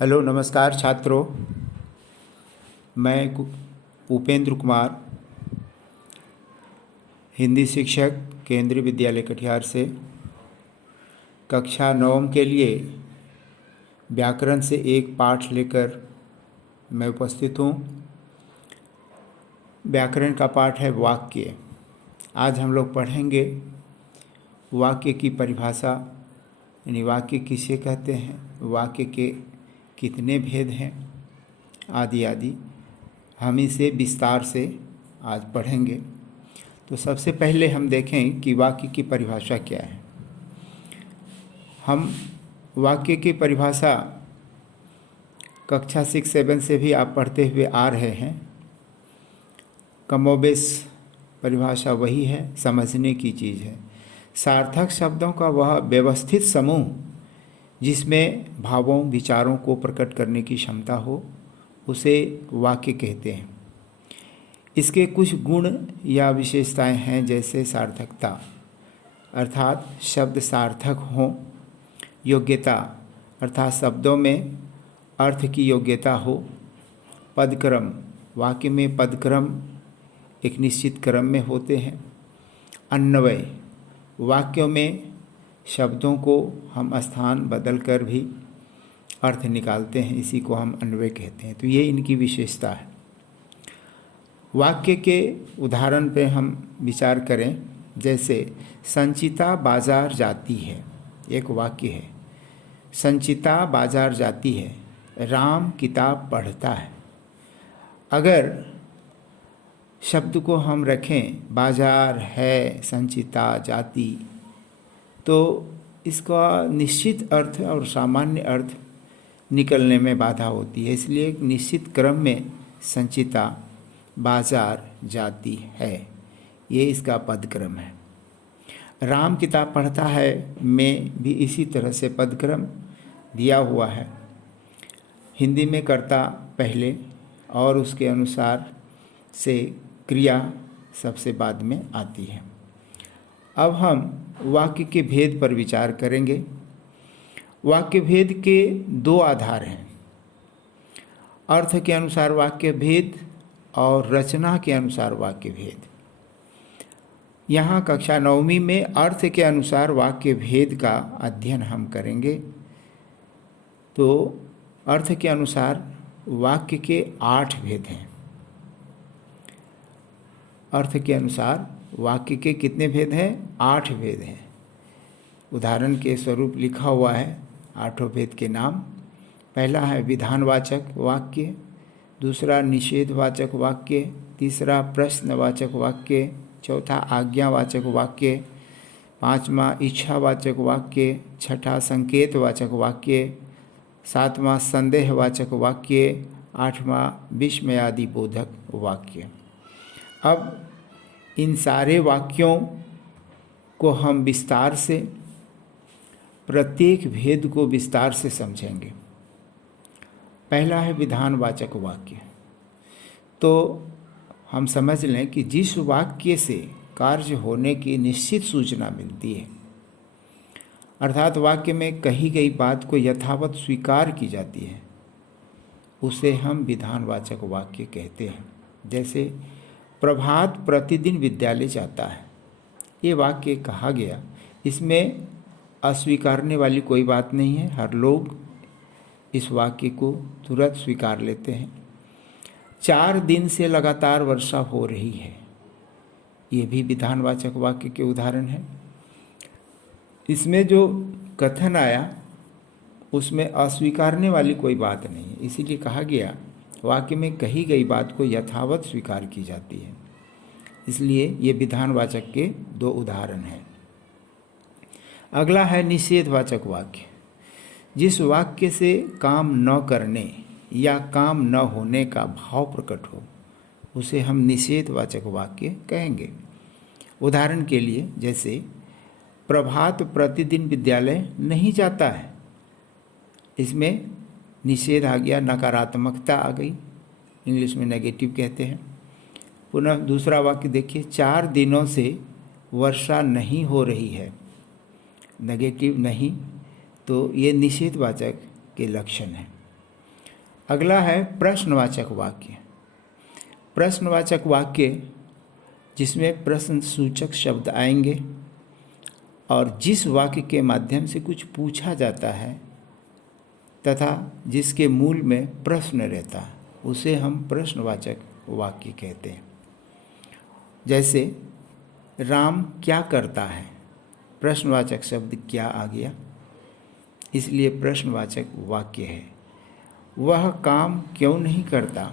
Hello नमस्कार छात्रों। मैं उपेंद्र कुमार, हिंदी शिक्षक, केंद्रीय विद्यालय कटिहार से कक्षा 9 के लिए व्याकरण से एक पाठ लेकर मैं उपस्थित हूँ। व्याकरण का पाठ है वाक्य। आज हम लोग पढ़ेंगे वाक्य की परिभाषा, यानी वाक्य किसे कहते हैं, वाक्य के कितने भेद हैं, आदि आदि हम इसे विस्तार से आज पढ़ेंगे। तो सबसे पहले हम देखें कि वाक्य की परिभाषा क्या है। हम वाक्य की परिभाषा कक्षा 6-7 से भी आप पढ़ते हुए आ रहे हैं। कमोबेश परिभाषा वही है, समझने की चीज़ है। सार्थक शब्दों का वह व्यवस्थित समूह जिसमें भावों विचारों को प्रकट करने की क्षमता हो, उसे वाक्य कहते हैं। इसके कुछ गुण या विशेषताएं हैं, जैसे सार्थकता अर्थात शब्द सार्थक हों, योग्यता अर्थात शब्दों में अर्थ की योग्यता हो, पदक्रम वाक्य में पदक्रम एक निश्चित क्रम में होते हैं, अन्वय वाक्यों में शब्दों को हम स्थान बदल कर भी अर्थ निकालते हैं, इसी को हम अन्वय कहते हैं। तो ये इनकी विशेषता है। वाक्य के उदाहरण पे हम विचार करें, जैसे संचिता बाजार जाती है, एक वाक्य है। संचिता बाजार जाती है, राम किताब पढ़ता है। अगर शब्द को हम रखें बाजार है, संचिता जाती, तो इसका निश्चित अर्थ और सामान्य अर्थ निकलने में बाधा होती है। इसलिए एक निश्चित क्रम में संचिता बाजार जाती है, ये इसका पदक्रम है। राम किताब पढ़ता है में भी इसी तरह से पदक्रम दिया हुआ है। हिंदी में कर्ता पहले और उसके अनुसार से क्रिया सबसे बाद में आती है। अब हम वाक्य के भेद पर विचार करेंगे। वाक्य भेद के दो आधार हैं, अर्थ के अनुसार वाक्य भेद और रचना के अनुसार वाक्य भेद। यहाँ कक्षा 9वीं में अर्थ के अनुसार वाक्य भेद का अध्ययन हम करेंगे। तो अर्थ के अनुसार वाक्य के 8 भेद हैं। अर्थ के अनुसार वाक्य के कितने भेद हैं? 8 भेद हैं। उदाहरण के स्वरूप लिखा हुआ है 8 भेद के नाम। पहला है विधानवाचक वाक्य, दूसरा निषेधवाचक वाक्य, तीसरा प्रश्नवाचक वाक्य, चौथा आज्ञावाचक वाक्य, पांचवा इच्छावाचक वाक्य, छठा संकेतवाचक वाक्य, सातवां संदेहवाचक वाक्य, आठवां विस्मयादि बोधक वाक्य। अब इन सारे वाक्यों को हम विस्तार से, प्रत्येक भेद को विस्तार से समझेंगे। पहला है विधानवाचक वाक्य। तो हम समझ लें कि जिस वाक्य से कार्य होने की निश्चित सूचना मिलती है, अर्थात वाक्य में कही गई बात को यथावत स्वीकार की जाती है, उसे हम विधानवाचक वाक्य कहते हैं। जैसे प्रभात प्रतिदिन विद्यालय जाता है, ये वाक्य कहा गया, इसमें अस्वीकारने वाली कोई बात नहीं है। हर लोग इस वाक्य को तुरंत स्वीकार लेते हैं। 4 दिन से लगातार वर्षा हो रही है, ये भी विधानवाचक वाक्य के उदाहरण है। इसमें जो कथन आया उसमें अस्वीकारने वाली कोई बात नहीं है, इसीलिए कहा गया वाक्य में कही गई बात को यथावत स्वीकार की जाती है। इसलिए ये विधानवाचक के 2 उदाहरण हैं। अगला है निषेधवाचक वाक्य। जिस वाक्य से काम न करने या काम न होने का भाव प्रकट हो, उसे हम निषेधवाचक वाक्य कहेंगे। उदाहरण के लिए, जैसे प्रभात प्रतिदिन विद्यालय नहीं जाता है, इसमें निषेध आ गया, नकारात्मकता आ गई, इंग्लिश में नेगेटिव कहते हैं। पुनः दूसरा वाक्य देखिए, 4 दिनों से वर्षा नहीं हो रही है, नेगेटिव नहीं, तो ये निषेधवाचक के लक्षण हैं। अगला है प्रश्नवाचक वाक्य। प्रश्नवाचक वाक्य जिसमें प्रश्न सूचक शब्द आएंगे और जिस वाक्य के माध्यम से कुछ पूछा जाता है तथा जिसके मूल में प्रश्न रहता है उसे हम प्रश्नवाचक वाक्य कहते हैं। जैसे राम क्या करता है, प्रश्नवाचक शब्द क्या आ गया, इसलिए प्रश्नवाचक वाक्य है। वह काम क्यों नहीं करता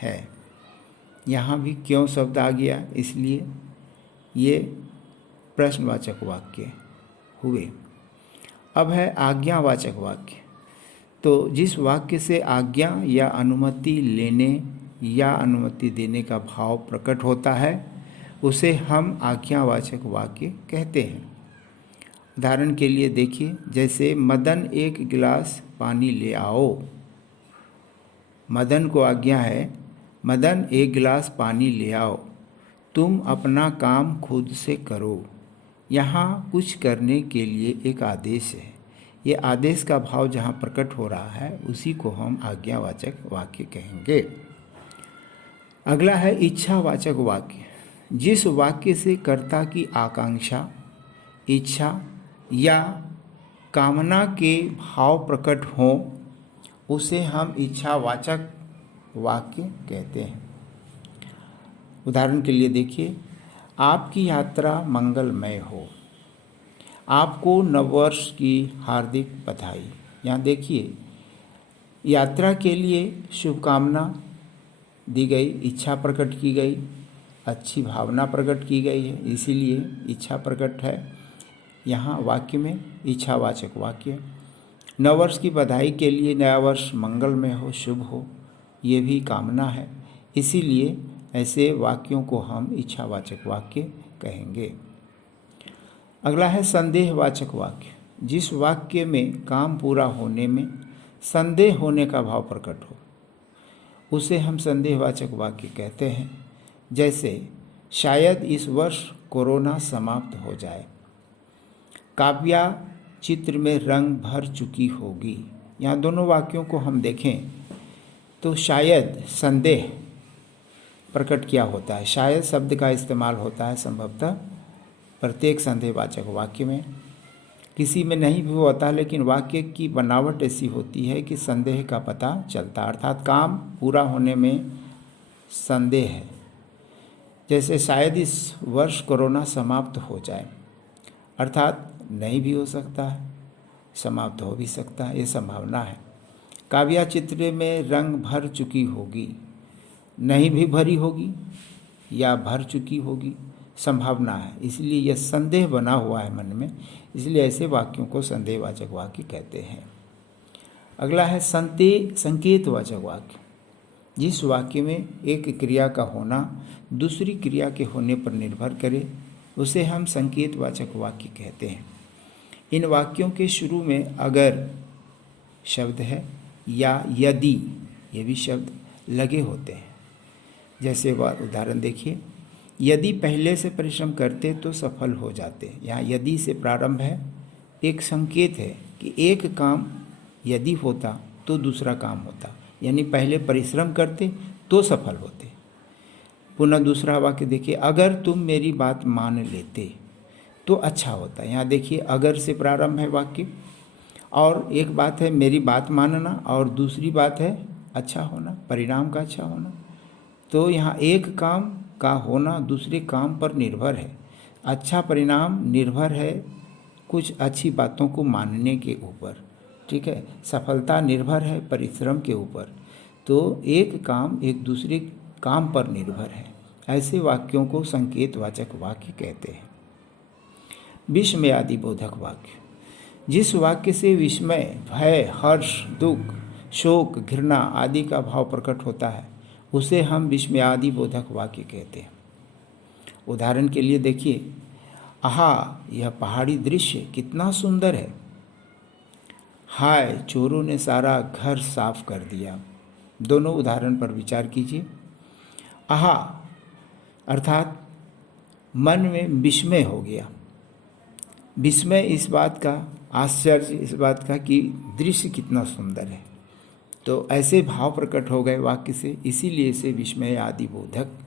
है, यहाँ भी क्यों शब्द आ गया, इसलिए ये प्रश्नवाचक वाक्य हुए। अब है आज्ञावाचक वाक्य। तो जिस वाक्य से आज्ञा या अनुमति लेने या अनुमति देने का भाव प्रकट होता है उसे हम आज्ञावाचक वाक्य कहते हैं। उदाहरण के लिए देखिए, जैसे मदन एक गिलास पानी ले आओ। मदन को आज्ञा है, मदन एक गिलास पानी ले आओ, तुम अपना काम खुद से करो। यहाँ कुछ करने के लिए एक आदेश है। ये आदेश का भाव जहाँ प्रकट हो रहा है उसी को हम आज्ञावाचक वाक्य कहेंगे। अगला है इच्छावाचक वाक्य। जिस वाक्य से कर्ता की आकांक्षा, इच्छा या कामना के भाव प्रकट हों उसे हम इच्छावाचक वाक्य कहते हैं। उदाहरण के लिए देखिए, आपकी यात्रा मंगलमय हो, आपको नववर्ष की हार्दिक बधाई। यहाँ देखिए, यात्रा के लिए शुभकामना दी गई, इच्छा प्रकट की गई, अच्छी भावना प्रकट की गई है, इसीलिए इच्छा प्रकट है यहाँ वाक्य में, इच्छावाचक वाक्य। नववर्ष की बधाई के लिए नया वर्ष मंगलमय हो, शुभ हो, ये भी कामना है, इसीलिए ऐसे वाक्यों को हम इच्छावाचक वाक्य कहेंगे। अगला है संदेहवाचक वाक्य। जिस वाक्य में काम पूरा होने में संदेह होने का भाव प्रकट हो उसे हम संदेहवाचक वाक्य कहते हैं। जैसे शायद इस वर्ष कोरोना समाप्त हो जाए, काव्या चित्र में रंग भर चुकी होगी। यहाँ दोनों वाक्यों को हम देखें तो शायद संदेह प्रकट किया होता है, शायद शब्द का इस्तेमाल होता है संभवतः प्रत्येक संदेहवाचक वाक्य में, किसी में नहीं भी होता है, लेकिन वाक्य की बनावट ऐसी होती है कि संदेह का पता चलता, अर्थात काम पूरा होने में संदेह है। जैसे शायद इस वर्ष कोरोना समाप्त हो जाए, अर्थात नहीं भी हो सकता है, समाप्त हो भी सकता है, ये संभावना है। काव्या चित्र में रंग भर चुकी होगी, नहीं भी भरी होगी या भर चुकी होगी, संभावना है, इसलिए यह संदेह बना हुआ है मन में, इसलिए ऐसे वाक्यों को संदेहवाचक वाक्य कहते हैं। अगला है संकेतवाचक वाक्य। जिस वाक्य में एक क्रिया का होना दूसरी क्रिया के होने पर निर्भर करे उसे हम संकेतवाचक वाक्य कहते हैं। इन वाक्यों के शुरू में अगर शब्द है या यदि, ये भी शब्द लगे होते हैं। जैसे वह उदाहरण देखिए, यदि पहले से परिश्रम करते तो सफल हो जाते। यहाँ यदि से प्रारंभ है, एक संकेत है कि एक काम यदि होता तो दूसरा काम होता, यानी पहले परिश्रम करते तो सफल होते। पुनः दूसरा वाक्य देखिए, अगर तुम मेरी बात मान लेते तो अच्छा होता। यहाँ देखिए, अगर से प्रारंभ है वाक्य, और एक बात है मेरी बात मानना और दूसरी बात है अच्छा होना, परिणाम का अच्छा होना। तो यहाँ एक काम का होना दूसरे काम पर निर्भर है, अच्छा परिणाम निर्भर है कुछ अच्छी बातों को मानने के ऊपर, ठीक है। सफलता निर्भर है परिश्रम के ऊपर, तो एक काम एक दूसरे काम पर निर्भर है। ऐसे वाक्यों को संकेतवाचक वाक्य कहते हैं। विस्मयादि बोधक वाक्य। जिस वाक्य से विस्मय, भय, हर्ष, दुख, शोक, घृणा आदि का भाव प्रकट होता है उसे हम विस्मयादि बोधक वाक्य कहते हैं। उदाहरण के लिए देखिए, आहा यह पहाड़ी दृश्य कितना सुंदर है, हाय चोरों ने सारा घर साफ कर दिया। दोनों उदाहरण पर विचार कीजिए। आहा अर्थात मन में विस्मय हो गया, विस्मय इस बात का, आश्चर्य इस बात का कि दृश्य कितना सुंदर है, तो ऐसे भाव प्रकट हो गए वाक्य से, इसीलिए इसे विस्मय आदि बोधक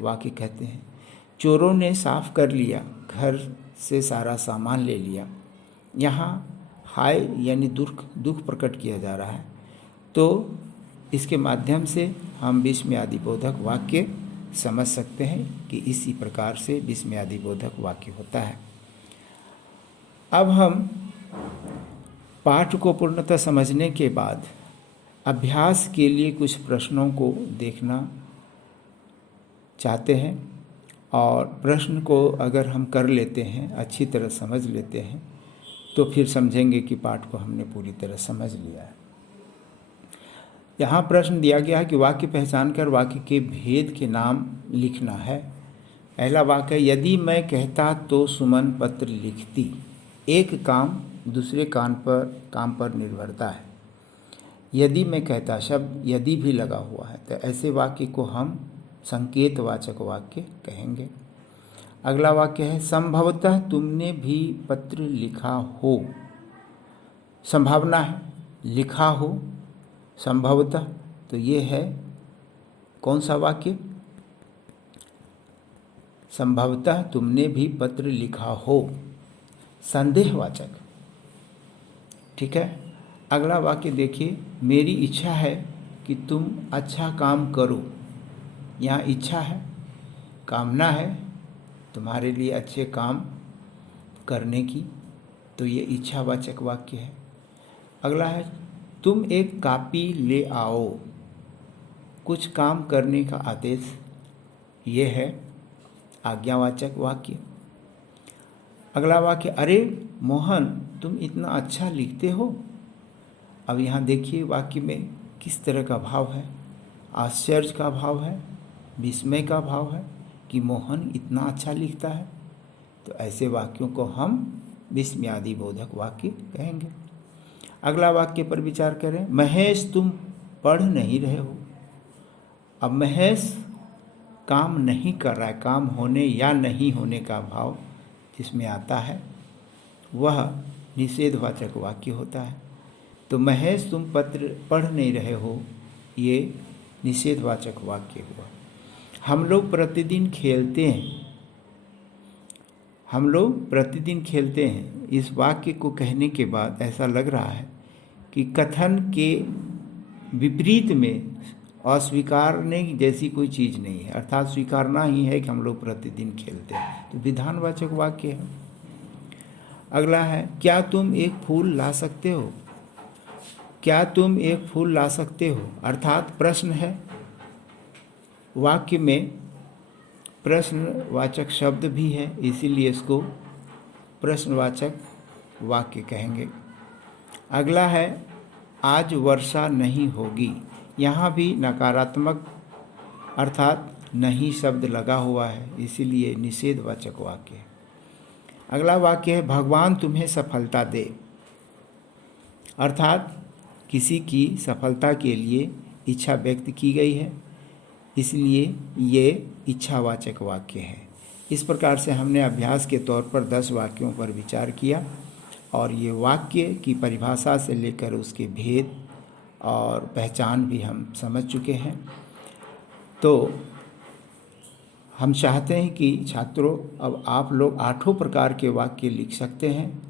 वाक्य कहते हैं। चोरों ने साफ कर लिया, घर से सारा सामान ले लिया। यहाँ हाय यानी दुख प्रकट किया जा रहा है। तो इसके माध्यम से हम विस्मय आदि बोधक वाक्य समझ सकते हैं कि इसी प्रकार से विस्मय आदि बोधक वाक्य होता है। अब हम पाठ को पूर्णतः समझने के बाद अभ्यास के लिए कुछ प्रश्नों को देखना चाहते हैं, और प्रश्न को अगर हम कर लेते हैं, अच्छी तरह समझ लेते हैं, तो फिर समझेंगे कि पाठ को हमने पूरी तरह समझ लिया है। यहाँ प्रश्न दिया गया है कि वाक्य पहचान कर वाक्य के भेद के नाम लिखना है। पहला वाक्य है, यदि मैं कहता तो सुमन पत्र लिखती। एक काम दूसरे काम पर निर्भरता है। यदि मैं कहता, शब्द यदि भी लगा हुआ है, तो ऐसे वाक्य को हम संकेतवाचक वाक्य कहेंगे। अगला वाक्य है, संभवतः तुमने भी पत्र लिखा हो। संभावना है, लिखा हो, संभवतः, तो ये है कौन सा वाक्य? संभवतः तुमने भी पत्र लिखा हो, संदेहवाचक। ठीक है। अगला वाक्य देखिए, मेरी इच्छा है कि तुम अच्छा काम करो। यहाँ इच्छा है, कामना है तुम्हारे लिए अच्छे काम करने की, तो ये इच्छावाचक वाक्य है। अगला है, तुम एक कॉपी ले आओ। कुछ काम करने का आदेश, ये है आज्ञावाचक वाक्य। अगला वाक्य, अरे मोहन तुम इतना अच्छा लिखते हो। अब यहाँ देखिए वाक्य में किस तरह का भाव है, आश्चर्य का भाव है, विस्मय का भाव है कि मोहन इतना अच्छा लिखता है। तो ऐसे वाक्यों को हम विस्मय आदि बोधक वाक्य कहेंगे। अगला वाक्य पर विचार करें, महेश तुम पढ़ नहीं रहे हो। अब महेश काम नहीं कर रहा है, काम होने या नहीं होने का भाव जिसमें आता है वह निषेधवाचक वाक्य होता है। तो महेश तुम पत्र पढ़ नहीं रहे हो, ये निषेधवाचक वाक्य हुआ। हम लोग प्रतिदिन खेलते हैं। हम लोग प्रतिदिन खेलते हैं, इस वाक्य को कहने के बाद ऐसा लग रहा है कि कथन के विपरीत में अस्वीकारने जैसी कोई चीज़ नहीं है, अर्थात स्वीकारना ही है कि हम लोग प्रतिदिन खेलते हैं। तो विधानवाचक वाक्य है। अगला है, क्या तुम एक फूल ला सकते हो। क्या तुम एक फूल ला सकते हो, अर्थात प्रश्न है। वाक्य में प्रश्नवाचक शब्द भी है, इसीलिए इसको प्रश्नवाचक वाक्य कहेंगे। अगला है, आज वर्षा नहीं होगी। यहाँ भी नकारात्मक अर्थात नहीं शब्द लगा हुआ है, इसीलिए निषेधवाचक वाक्य है। अगला वाक्य है, भगवान तुम्हें सफलता दे, अर्थात किसी की सफलता के लिए इच्छा व्यक्त की गई है, इसलिए ये इच्छावाचक वाक्य है। इस प्रकार से हमने अभ्यास के तौर पर 10 वाक्यों पर विचार किया, और ये वाक्य की परिभाषा से लेकर उसके भेद और पहचान भी हम समझ चुके हैं। तो हम चाहते हैं कि छात्रों, अब आप लोग 8 प्रकार के वाक्य लिख सकते हैं,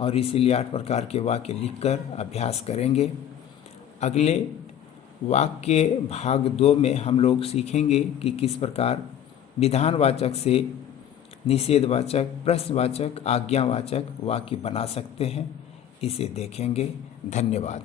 और इसीलिए 8 प्रकार के वाक्य लिखकर अभ्यास करेंगे। अगले वाक्य भाग 2 में हम लोग सीखेंगे कि किस प्रकार विधानवाचक से निषेधवाचक, प्रश्नवाचक, आज्ञावाचक वाक्य बना सकते हैं। इसे देखेंगे। धन्यवाद।